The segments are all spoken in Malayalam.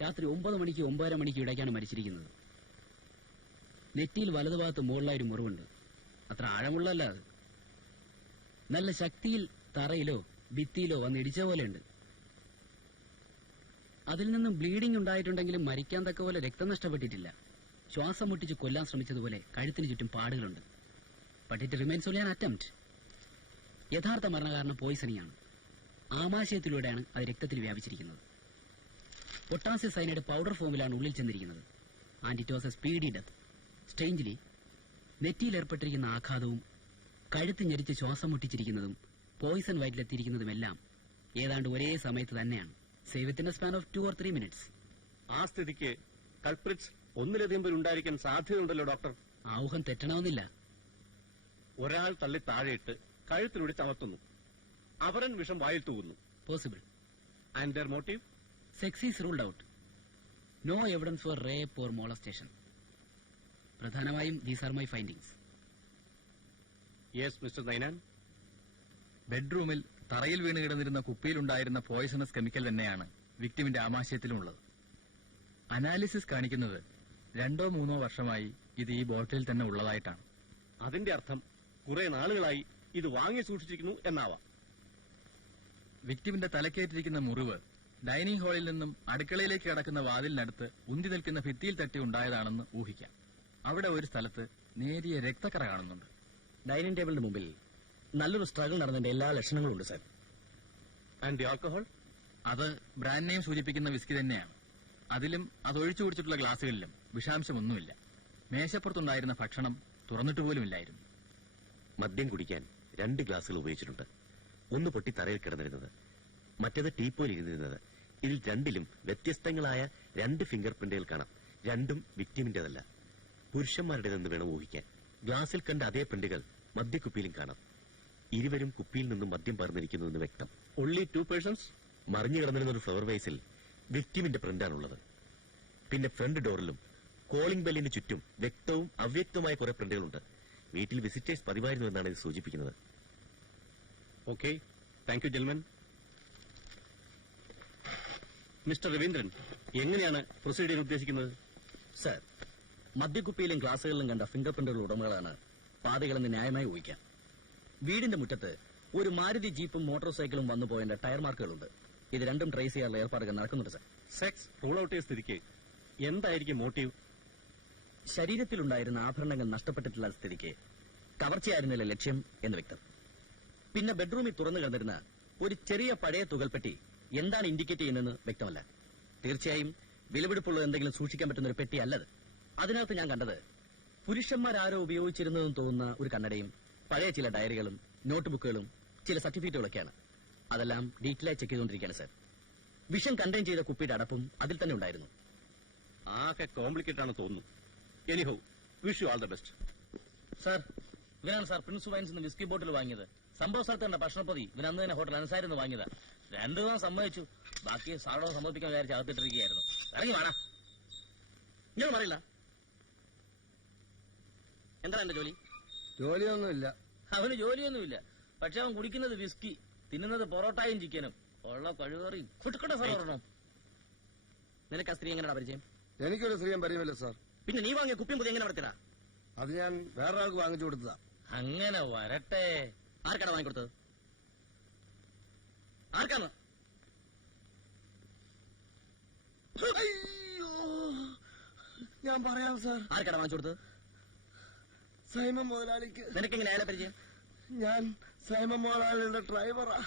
രാത്രി 9 മണിക്ക് 9:30 മണിക്ക് ഇടയ്ക്കാണ് മരിച്ചിരിക്കുന്നത്. നെറ്റിയിൽ വലതുഭാഗത്ത് മുകളിലായൊരു മുറിവുണ്ട്. അത്ര ആഴമുള്ളതല്ല അത്. നല്ല ശക്തിയിൽ തറയിലോ ഭിത്തിയിലോ വന്ന് ഇടിച്ച പോലെയുണ്ട്. അതിൽ നിന്നും ബ്ലീഡിംഗ് ഉണ്ടായിട്ടുണ്ടെങ്കിലും മരിക്കാൻ തക്ക പോലെ രക്തം നഷ്ടപ്പെട്ടിട്ടില്ല. ശ്വാസം മുട്ടിച്ച് കൊല്ലാൻ ശ്രമിച്ചതുപോലെ കഴുത്തിന് ചുറ്റും പാടുകളുണ്ട്. But it remains only an attempt. യഥാർത്ഥ മരണകാരണം പോയിസണിംഗ് ആണ്. ആമാശയത്തിലൂടെയാണ് അത് രക്തത്തിൽ വ്യാപിച്ചിരിക്കുന്നത്. പൊട്ടാസ്യം സയനൈഡ് പൗഡർ ഫോമിലാണ് ഉള്ളിൽ ചെന്നിരിക്കുന്നത്. And it was a speedy death. Strangely നെറ്റിയിൽ ഏർപ്പെട്ടിരിക്കുന്ന ആഘാതവും കഴുത്ത് ഞെരിച്ച് ശ്വാസം മുട്ടിച്ചിരിക്കുന്നതും പോയിസൺ വയറ്റിലെത്തിയിരിക്കുന്നതുമെല്ലാം ഏതാണ്ട് ഒരേ സമയത്ത് തന്നെയാണ്. Save within A span of 2 or 3 minutes. ആ സ്ഥിതിക്ക് കൾപ്രിറ്റ്സ് ഒന്നിലധികം പേരുണ്ടായിരിക്കാൻ സാധ്യതയുണ്ടല്ലോ ഡോക്ടർ. ആ ഊഹം തെറ്റണമെന്നില്ല. ഒരാൾ തള്ളി താഴെയിട്ട് കഴുത്തിലൂടെ ചമർത്തുന്നു. അവരൻ വിഷം വായിൽ തൂകുന്നു. Possible. And their motive? Sex is ruled out. No evidence for rape or molestation. പ്രധാനമായും these are my findings. Yes mister Nainan. ബെഡ്റൂമിൽ തറയിൽ വീണ് കിടന്നിരുന്ന കുപ്പിയിലുണ്ടായിരുന്ന പോയിസണസ് കെമിക്കൽ തന്നെയാണ് വിക്ടിമിന്റെ ആമാശയത്തിലുമുള്ളത്. അനാലിസിസ് കാണിക്കുന്നത് 2-3 വർഷമായി ഇത് ഈ ബോട്ടിൽ തന്നെ ഉള്ളതായിട്ടാണ്. അതിന്റെ അർത്ഥം കുറെ നാളുകളായി ഇത് വാങ്ങി സൂക്ഷിച്ചിരിക്കുന്നു എന്നാവാം. വിക്ടിമിന്റെ തലക്കേറ്റിരിക്കുന്ന മുറിവ് ഡൈനിങ് ഹാളിൽ നിന്നും അടുക്കളയിലേക്ക് കടക്കുന്ന വാതിലിനടുത്ത് ഉന്തി നിൽക്കുന്ന ഭിത്തിയിൽ തട്ടി ഉണ്ടായതാണെന്ന് ഊഹിക്കാം. അവിടെ ഒരു സ്ഥലത്ത് നേരിയ രക്തക്കറ കാണുന്നുണ്ട്. ഡൈനിങ് ടേബിളിന് മുമ്പിൽ നല്ലൊരു സ്ട്രഗിൾ നടന്നതിന്റെ എല്ലാ ലക്ഷണങ്ങളും ഉണ്ട് സാർ. And the alcohol? അത് ബ്രാൻഡ് നെയിം സൂചിപ്പിക്കുന്ന വിസ്കി തന്നെയാണ്. അതിലും അതൊഴിച്ചു കുടിച്ചിട്ടുള്ള ഗ്ലാസുകളിലും വിഷാംശമൊന്നുമില്ല. മേശപ്പുറത്തുണ്ടായിരുന്ന ഭക്ഷണം തുറന്നിട്ട് പോലുമില്ലായിരുന്നു. മദ്യം കുടിക്കാൻ 2 ഗ്ലാസുകൾ ഉപയോഗിച്ചിട്ടുണ്ട്. ഒന്ന് പൊട്ടി തറയിൽ കിടന്നിരുന്നത്, മറ്റേത് ടീപ്പോയിൽ ഇരുന്നിരുന്നത്. ഇതിൽ രണ്ടിലും വ്യത്യസ്തങ്ങളായ 2 ഫിംഗർ പ്രിന്റുകൾ കാണാം. രണ്ടും വിക്ടിമിന്റേതല്ല, പുരുഷന്മാരുടേതെന്ന് വേണം ഊഹിക്കാൻ. ഗ്ലാസിൽ കണ്ട അതേ പ്രിന്റുകൾ മദ്യക്കുപ്പിയിലും കാണാം. ഇരുവരും കുപ്പിയിൽ നിന്നും മദ്യം പകർന്നിരിക്കുന്നുവെന്ന് വ്യക്തം. Only 2 persons? മറിഞ്ഞു കിടന്നിരുന്ന ഒരു ഫ്ലവർ വേസിൽ വിക്ടിമിന്റെ പ്രിന്റാണുള്ളത്. പിന്നെ ഫ്രണ്ട് ഡോറിലും കോളിംഗ് ബെല്ലിന് ചുറ്റും വ്യക്തവും അവ്യക്തവുമായ കുറെ പ്രിന്റുകളുണ്ട്. വീട്ടിൽ വിസിറ്റേഴ്സ് പതിവായിരുന്നു എന്നാണ് ഇത് സൂചിപ്പിക്കുന്നത്. Okay, thank you gentlemen. Mister Raveendran, എങ്ങനെയാണ് പ്രൊസീഡ് ചെയ്യാൻ ഉദ്ദേശിക്കുന്നത്? സാർ, മദ്യക്കുപ്പിയിലും ഗ്ലാസുകളിലും കണ്ട ഫിംഗർ പ്രിന്റുകളുടെ ഉടമകളാണ് പാതികളെന്ന് ന്യായമായി ഊഹിക്കാം. വീടിന്റെ മുറ്റത്ത് ഒരു മാരുതി ജീപ്പും മോട്ടോർ സൈക്കിളും വന്നു പോയതിന്റെ ടയർ മാർക്കുകളുണ്ട്. ഇത് രണ്ടും ട്രേസ് ചെയ്യാനുള്ള ഏർപ്പാടുകൾ നടക്കുന്നുണ്ട് സാർ. സെക്സ് റൂൾ ഔട്ട് ചെയ്ത സ്ഥിതിക്ക് എന്തായിരിക്കും മോട്ടീവ്? ശരീരത്തിലുണ്ടായിരുന്ന ആഭരണങ്ങൾ നഷ്ടപ്പെട്ടിട്ടുള്ള സ്ഥിതിക്ക് കവർച്ചയായിരുന്നില്ല ലക്ഷ്യം എന്ന് വ്യക്തം. പിന്നെ ബെഡ്റൂമിൽ തുറന്നു കിടന്നിരുന്ന ഒരു ചെറിയ പഴയ തുകൽപ്പെട്ടി എന്താണ് ഇൻഡിക്കേറ്റ് ചെയ്യുന്നതെന്ന് വ്യക്തമല്ല. തീർച്ചയായും വിലപിടിപ്പുള്ള എന്തെങ്കിലും സൂക്ഷിക്കാൻ പറ്റുന്ന ഒരു പെട്ടി അല്ലത്. അതിനകത്ത് ഞാൻ കണ്ടത് പുരുഷന്മാരാരോ ഉപയോഗിച്ചിരുന്നതെന്ന് തോന്നുന്ന ഒരു കണ്ണടയും പഴയ ചില ഡയറികളും നോട്ട് ബുക്കുകളും ചില സർട്ടിഫിക്കറ്റുകളൊക്കെയാണ്. അതെല്ലാം ഡീറ്റെയിലായി ചെക്ക് ചെയ്തുകൊണ്ടിരിക്കുകയാണ് സാർ. വിഷം കണ്ടെയ്ൻ ചെയ്ത കുപ്പിയുടെ അടപ്പും അതിൽ തന്നെ ഉണ്ടായിരുന്നു. ആകെ കോംപ്ലിക്കേറ്റ് ആണ് തോന്നുന്നു. Anyhow, wish you all the best. Sir, ഇവനാണ് സാർ പ്രിൻസ് വൈൻസ് നിന്ന് വിസ്കി ബോട്ടിൽ വാങ്ങിയത്. സംഭവ സ്ഥലത്തുണ്ട് ഭക്ഷണപ്പൊതി ഇവൻ അന്ന് തന്നെ ഹോട്ടൽ അനുസാരിന്ന് വാങ്ങിയതാ. 2 ദിവസം സമ്മതിച്ചു. ബാക്കി സാറോട് സമ്മതിപ്പിക്കാൻ വിചാരിച്ച് അകത്തിട്ടിരിക്കുകയായിരുന്നു. ഇറങ്ങി വേണ ഞാൻ പറയില്ല. എന്താ എന്റെ ജോലി? ജോലിയൊന്നുമില്ല. അവന് ജോലിയൊന്നുമില്ല. പക്ഷെ അവൻ കുടിക്കുന്നത് വിസ്കി, തിന്നുന്നത് പൊറോട്ടയും ചിക്കനും ഉള്ള കഴിവേറിയും കുട്ടിക്കട്ട സാർ പറയണം. നിനക്ക് ആ സ്ത്രീ എങ്ങനെയാണ് പരിചയം? എനിക്കൊരു സ്ത്രീയും പരിചയമില്ല സാർ. പിന്നെ നീ വാങ്ങിയ കുപ്പിയും പുതിയ എങ്ങനെ നടത്തിടാ? അത് ഞാൻ വേറൊരാൾക്ക് വാങ്ങിച്ചു കൊടുത്തതാ. അങ്ങനെ വരട്ടെ. ആർക്കാണ് വാങ്ങിക്കൊടുത്തത്? ആർക്കാണ്? അയ്യോ, ഞാൻ പറയാം സാർ. ആർക്കാണ് വാങ്ങിച്ചു കൊടുത്തത്? സൈമൻ മുതലാളിക്ക്. നിനക്കെങ്ങനെ അയാളെ പരിചയം? ഞാൻ സൈമൻ മുതലാളിയുടെ ഡ്രൈവറാ.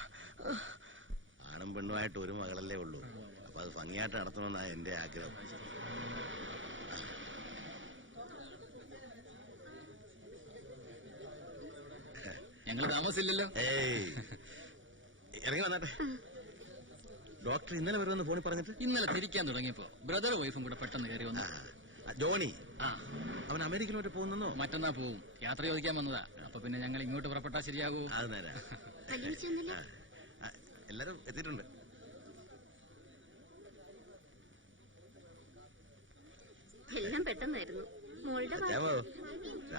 ആണും പെണ്ണുമായിട്ട് ഒരു മകളല്ലേ ഉള്ളൂ. അപ്പൊ അത് ഭംഗിയായിട്ട് നടത്തണമെന്നാണ് എന്റെ ആഗ്രഹം. ഞങ്ങൾ താമസില്ലല്ലോ. ഇറങ്ങി വന്നാട്ടെ. ഡോക്ടർ ഇന്നലെ വരുമെന്ന് ഫോണിൽ പറഞ്ഞിട്ട് ഇന്നലെ തിരിക്കാൻ തുടങ്ങിയപ്പോ ബ്രദർ വൈഫും കൂടെ പെട്ടെന്ന് കയറി വന്നു. ജോണി, ആ, അവൻ അമേരിക്കയിലോട്ട് പോകുന്നോ? മറ്റന്നാ പോവും. യാത്ര ചോദിക്കാൻ വന്നതാ. അപ്പൊ പിന്നെ ഞങ്ങൾ ഇങ്ങോട്ട് പുറപ്പെട്ടാ ശരിയാകൂ? അത് നേരാ. എല്ലാരും എത്തിയിട്ടുണ്ട്. എല്ലാം പെട്ടെന്നായിരുന്നു.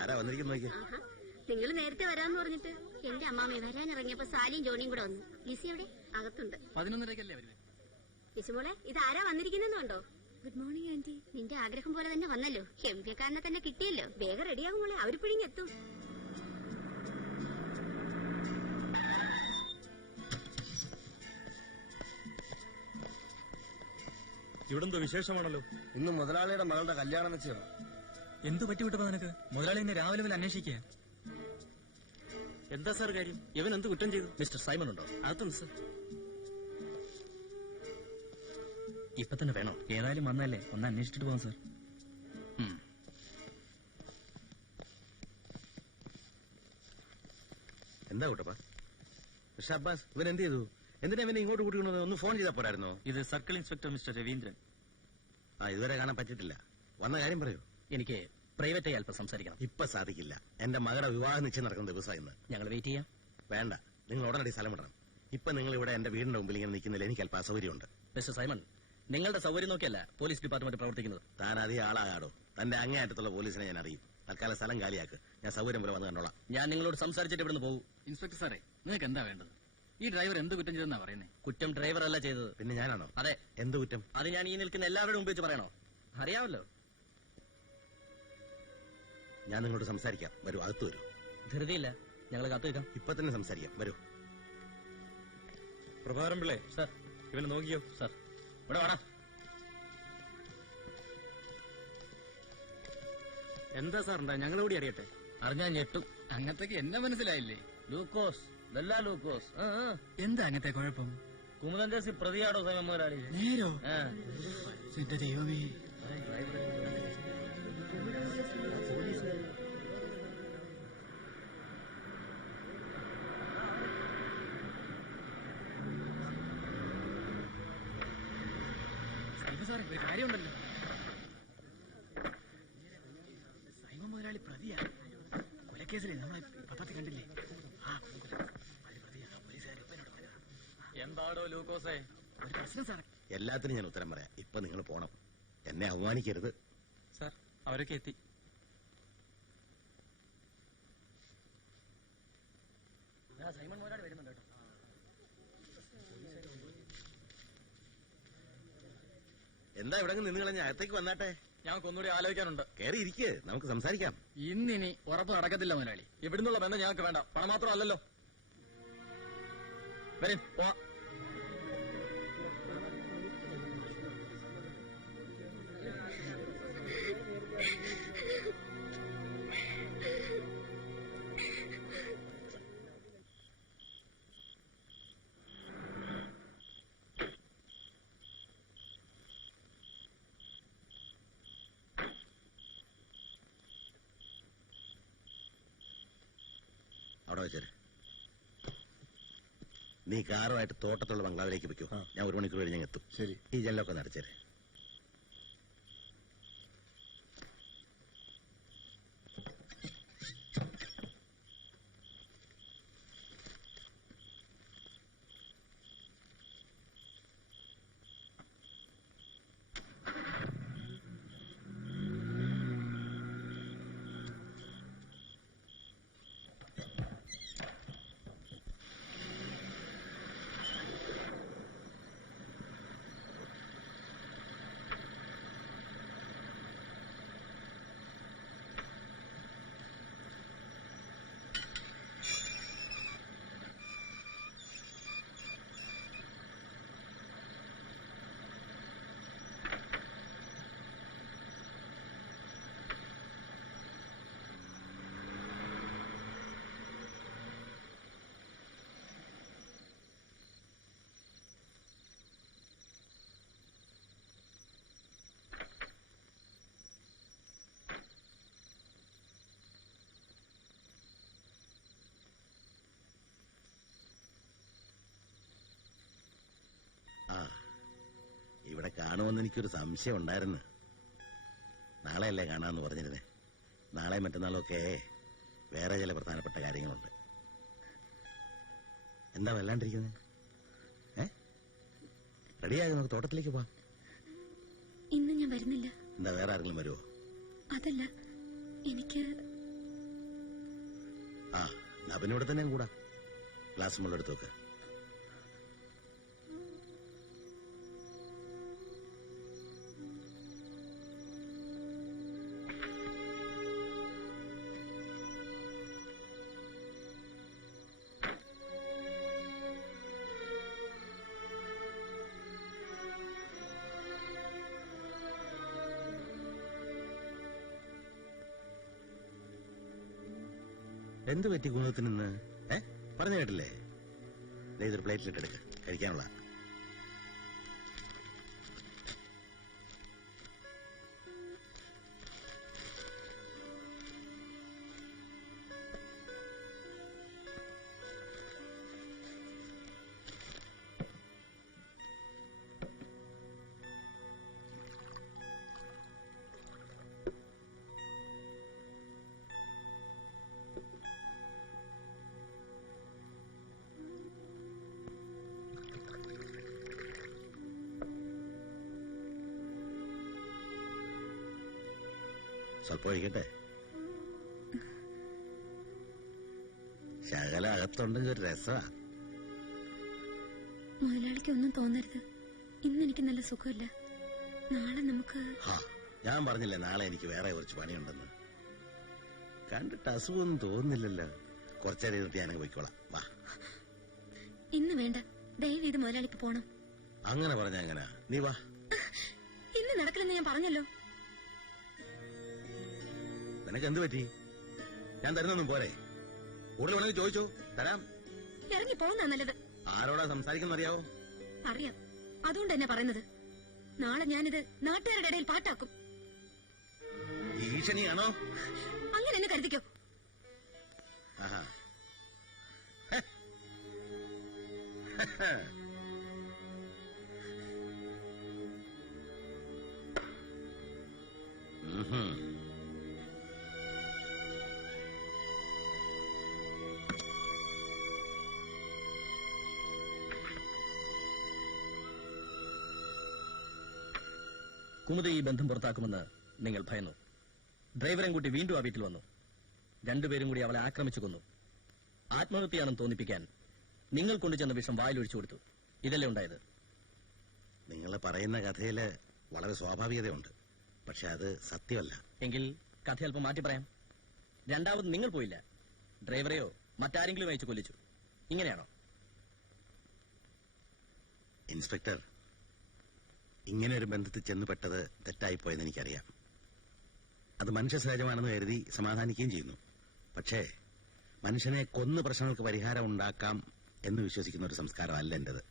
ആരാ വന്നിരിക്കുന്നു നോക്കിയാ? നിങ്ങൾ നേരത്തെ വരാന്ന് പറഞ്ഞിട്ട് എന്റെ അമ്മാമ വരാനിറങ്ങിയപ്പോ സാലിയും ജോണിയും കൂടെ വന്നു. ലിസി എവിടെ? അകത്തുണ്ട്. 11:30-ക്കല്ലേ വരുന്നത്? ലിസിമോളെ, ഇത് ആരാ വന്നിരിക്കുന്നുണ്ടോ? Good morning anti. നിന്റെ ആഗ്രഹം പോലെ തന്നെ വന്നല്ലോ. എംപിക്കാരനെ തന്നെ കിട്ടിയല്ലോ. വേഗം റെഡിയാകും മോളെ, അവര് പിഴിഞ്ഞെത്തും. ഇവിടെന്തോ വിശേഷമാണല്ലോ. ഇന്ന് മുതലാളിയുടെ മകളുടെ കല്യാണം വെച്ചാണ്. എന്തു പറ്റി വിട്ടപ്പോ നിനക്ക്? മുതലാളി ഇന്ന് രാവിലെ മുതൽ അന്വേഷിക്കുക. എന്താ സാർ കാര്യം? ഇവൻ എന്ത് കുറ്റം ചെയ്തു? മിസ്റ്റർ സൈമൺ ഉണ്ടോ? അതും സർ. ഇപ്പൊ തന്നെ വേണോ? ഏതായാലും വന്നല്ലേ, ഒന്ന് അന്വേഷിച്ചിട്ട് പോകാം സാർ. എന്താ കൂട്ടപ്പാ? മിസ്റ്റർ അബ്ബാസ്, ഇവൻ എന്ത് ചെയ്തു? എന്തിനാ ഇവനെ ഇങ്ങോട്ട് കൂട്ടിക്കൊണ്ടു? ഒന്ന് ഫോൺ ചെയ്താൽ പോരായിരുന്നോ? ഇത് സർക്കിൾ ഇൻസ്പെക്ടർ മിസ്റ്റർ രവീന്ദ്രൻ. ഇതുവരെ കാണാൻ പറ്റിയിട്ടില്ല. വന്ന കാര്യം പറയൂ. എനിക്ക് പ്രൈവറ്റായി അല്പം സംസാരിക്കണം. ഇപ്പൊ സാധിക്കില്ല. എന്റെ മകളുടെ വിവാഹ നിശ്ചയം നടക്കുന്ന ദിവസം ഇന്ന്. ഞങ്ങൾ വെയിറ്റ് ചെയ്യാം. വേണ്ട, നിങ്ങൾ ഉടനടി സ്ഥലം വിടണം. ഇപ്പൊ നിങ്ങൾ ഇവിടെ എന്റെ വീടിന്റെ മുമ്പിൽ ഇങ്ങനെ നിൽക്കുന്നില്ല, എനിക്ക് അല്പം അസൗകര്യമുണ്ട്. മിസ്റ്റർ സൈമൺ, നിങ്ങളുടെ സൗകര്യം നോക്കിയല്ല പോലീസ് ഡിപ്പാർട്ട്മെന്റ് പ്രവർത്തിക്കുന്നത്. താൻ അധികം ആളാകാടോ. തന്റെ അങ്ങേയറ്റത്തുള്ള പോലീസിനെ ഞാൻ അറിയും. തൽക്കാലം സ്ഥലം കാലിയാക്ക്. ഞാൻ സൗകര്യം പോലെ വന്ന് കണ്ടോളാം. ഞാൻ നിങ്ങളോട് സംസാരിച്ചിട്ട് ഇവിടുന്ന് പോകും. ഇൻസ്പെക്ടർ സാറേ, നിങ്ങൾക്ക് എന്താ വേണ്ടത്? ഈ ഡ്രൈവർ എന്ത് കുറ്റം ചെയ്തെന്നാ പറയുന്നത്? കുറ്റം ഡ്രൈവർ അല്ല ചെയ്തത്. പിന്നെ ഞാനാണോ? അതെ. എന്ത് കുറ്റം? അത് ഞാൻ ഈ നിൽക്കുന്ന എല്ലാവരുടെ മുമ്പ് വെച്ച് പറയണോ? അറിയാമല്ലോ. ഞാൻ നിങ്ങളോട് സംസാരിക്കാം. വരൂ, അകത്ത് വരൂ. ധൃതിയില്ല, ഞങ്ങൾ കാത്തു നിൽക്കാം. ഇപ്പൊ തന്നെ സംസാരിക്കാം. വരൂ. പ്രഭാകരൻ പിള്ളേ, സാർ. ഇവനെ നോക്കിയോ? സാർ, ഇവിടെ വേണം. എന്താ സാർ ഉണ്ടാ? ഞങ്ങളോടി അറിയട്ടെ. അറിഞ്ഞാ ഞെട്ടും. അങ്ങനത്തേക്ക് എന്നെ മനസ്സിലായില്ലേ? ലൂക്കോസ്, ദല്ലാ ലൂക്കോസ്. എന്താ അങ്ങനത്തെ കുഴപ്പം? കുമുദൻ കേസിൽ പ്രതിയാടോ സൈമൺ മുതലാളി? നേരോ? എന്റെ ദൈവമേ. സാറേ, ഒരു കാര്യമുണ്ടല്ലോ. സൈമൺ മുതലാളി പ്രതിയാ. കൊലക്കേസിലെ നമ്മളെ പത്രത്തിൽ കണ്ടില്ലേ? എന്താടോ ലൂക്കോസേ? ഒരു പ്രശ്നം സാറേ. എല്ലാത്തിനും ഞാൻ ഉത്തരം പറയാം. ഇപ്പൊ നിങ്ങൾ പോണം. എന്നെ അവമാനിക്കരുത്. സാർ, അവരൊക്കെ എത്തി. സൈമൺ മുതലാളി വരുന്നുണ്ട് കേട്ടോ. എന്താ ഇവിടെ നിന്ന് കളഞ്ഞ? അകത്തേക്ക് വന്നാട്ടെ. ഞങ്ങൾക്ക് ഒന്നുകൂടി ആലോചിക്കാനുണ്ട്. കയറി ഇരിക്ക്, നമുക്ക് സംസാരിക്കാം. ഇന്നിനി ഉറപ്പ് നടക്കത്തില്ല മുതലാളി. ഇവിടുന്നുള്ള ബന്ധം ഞങ്ങൾക്ക് വേണ്ട. പണം മാത്രമല്ലല്ലോ. വരും, പോവാം. അവിടെ വെച്ചേര്. നീ കാറുമായിട്ട് തോട്ടത്തുള്ള ബംഗ്ലാവിലേക്ക് വെക്കൂ. ഞാൻ 1 മണിക്കൂർ കഴിഞ്ഞ് എത്തും. ശരി. ഈ ജനലൊക്കെ നടച്ചേര്. ഇവിടെ കാണുമെന്ന് എനിക്കൊരു സംശയം ഉണ്ടായിരുന്നു. നാളെയല്ലേ കാണാമെന്ന് പറഞ്ഞിരുന്നേ. നാളെ മറ്റന്നാളൊക്കെ വേറെ ചില പ്രധാനപ്പെട്ട കാര്യങ്ങളുണ്ട്. എന്താ വല്ലാണ്ടിരിക്കുന്നത്? റെഡിയായി, നമുക്ക് തോട്ടത്തിലേക്ക് പോവാം. ഇന്ന് ഞാൻ വരുന്നില്ല. എന്താ, വേറെ ആരെങ്കിലും വരുമോ? അതല്ല, എനിക്ക് പിന്നെ ഇവിടെ തന്നെ കൂടാ. ഗ്ലാസ് മുള്ള എടുത്ത് വെക്ക. എന്ത് പറ്റി കുന്നത്തിന് നിന്ന്? പറഞ്ഞു കേട്ടില്ലേ? ദേ ഇതൊരു പ്ലേറ്റിലിട്ടെടുക്ക, കഴിക്കാനുള്ള. സ്വല്പം ഒഴിക്കട്ടെ. ശകല അകത്തുണ്ടെങ്കിൽ ഒരു രസമാ. മുതലാളിക്ക് ഒന്നും തോന്നരുത്. ഇന്ന് എനിക്ക് നല്ല സുഖമില്ല. നാളെ നമുക്ക്... ഞാൻ പറഞ്ഞില്ലേ നാളെ എനിക്ക് വേറെ കുറച്ച് പണിയുണ്ടെന്ന്. കണ്ടിട്ട് അസുഖമൊന്നും തോന്നുന്നില്ലല്ലോ. കുറച്ചേരം ഇരുത്തി ഞാനങ്ങ് പോയിക്കോളാം. വാ. ഇന്ന് വേണ്ട, ദയവ് ചെയ്ത് മുതലാളിക്ക് പോണം. അങ്ങനെ പറഞ്ഞ എങ്ങനാ? നീ വാ. ഇന്ന് നടക്കില്ലെന്ന് ഞാൻ പറഞ്ഞല്ലോ. നിനക്ക് എന്ത് പറ്റി? ഞാൻ തരുന്നൊന്നും പോരെ? കൂടുതൽ വേണമെങ്കിൽ ചോദിച്ചോ, തരാം. ഇറങ്ങി പോകുന്ന നല്ലത്. ആരോടാ സംസാരിക്കുന്ന അറിയാവോ? അറിയാം, അതുകൊണ്ട് തന്നെ പറയുന്നത്. നാളെ ഞാനിത് നാട്ടുകാരുടെ ഇടയിൽ പാട്ടാക്കും. ഭീഷണിയാണോ? അങ്ങനെ എന്നെ കരുതിക്കോ. ആഹാ. കുമുദി ഈ ബന്ധം പുറത്താക്കുമെന്ന് നിങ്ങൾ ഭയന്നു. ഡ്രൈവറെയും കൂട്ടി വീണ്ടും ആ വീട്ടിൽ വന്നു. രണ്ടുപേരും കൂടി അവളെ ആക്രമിച്ചു കൊന്നു. ആത്മഹത്യയാണെന്ന് തോന്നിപ്പിക്കാൻ നിങ്ങൾ കൊണ്ടുചെന്ന വിഷം വായിലൊഴിച്ചു കൊടുത്തു. ഇതല്ലേ ഉണ്ടായത്? നിങ്ങൾ പറയുന്ന കഥയില് വളരെ സ്വാഭാവികതയുണ്ട്. പക്ഷെ അത് സത്യമല്ല. എങ്കിൽ കഥ അല്പം മാറ്റി പറയാം. രണ്ടാമത് നിങ്ങൾ പോയില്ല, ഡ്രൈവറെയോ മറ്റാരെങ്കിലും അയച്ചു കൊല്ലിച്ചു. ഇങ്ങനെയാണോ? ഇൻസ്പെക്ടർ, ഇങ്ങനെ ഒരു ബന്ധത്തിൽ ചെന്നുപെട്ടത് തെറ്റായിപ്പോയെന്ന് എനിക്കറിയാം. അത് മനുഷ്യ സഹജമാണെന്ന് കരുതി സമാധാനിക്കുകയും ചെയ്യുന്നു. പക്ഷേ മനുഷ്യനെ കൊന്ന് പ്രശ്നങ്ങൾക്ക് പരിഹാരം ഉണ്ടാക്കാം എന്ന് വിശ്വസിക്കുന്ന ഒരു സംസ്കാരമല്ല എന്റേത്.